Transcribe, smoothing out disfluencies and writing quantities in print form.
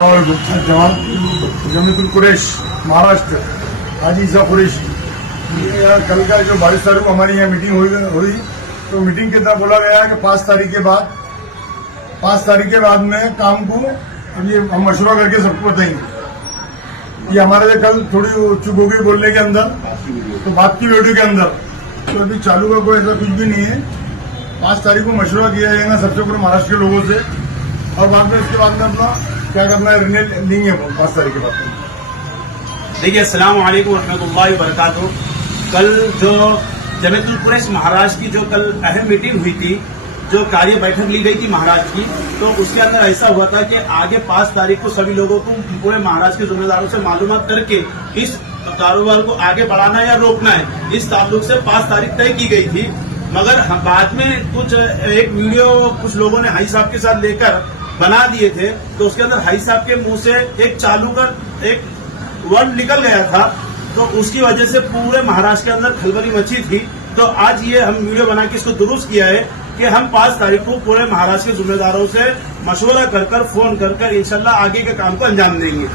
और जवान जमीतुल कुरैश महाराष्ट्र हाजी ईसा कुरैशी, कल का जो 22 तारीख को हमारी यहाँ मीटिंग हुई तो मीटिंग के अंदर बोला गया कि 5 तारीख के बाद में काम को अब ये हम मशवरा करके सबको बताएंगे। ये हमारे से कल थोड़ी चुप हो गई बोलने के अंदर, तो बात की वीडियो के अंदर तो अभी चालू का कोई ऐसा कुछ भी नहीं है। 5 तारीख को मशवरा किया जाएगा सबसे पूरे महाराष्ट्र के लोगों से और बाद में इसके बाद में अपना क्या करना है निर्णय लेंगे 5 तारीख के बाद। देखिए, अस्सलाम वालेकुम रहमतुल्लाहि व बरकातुहू। कल जो जमीतुल कुरैश महाराष्ट्र की जो कल अहम मीटिंग हुई थी, जो कार्य बैठक ली गई थी महाराष्ट्र की, तो उसके अंदर ऐसा हुआ था कि आगे 5 तारीख को सभी लोगों को पूरे महाराष्ट्र के जिम्मेदारों से मालूमात करके इस कारोबार को आगे बढ़ाना या रोकना है, इस ताल्लुक से 5 तारीख तय की गई थी। मगर बाद में कुछ एक वीडियो कुछ लोगों ने हाई साहब के साथ लेकर बना दिए थे, तो उसके अंदर हाई साहब के मुंह से एक चालू कर एक वर्ड निकल गया था, तो उसकी वजह से पूरे महाराष्ट्र के अंदर खलबली मची थी। तो आज ये हम वीडियो बना के इसको दुरुस्त किया है कि हम 5 तारीख को पूरे महाराष्ट्र के जिम्मेदारों से मशवरा कर फोन कर इंशाल्लाह आगे के काम को अंजाम देंगे।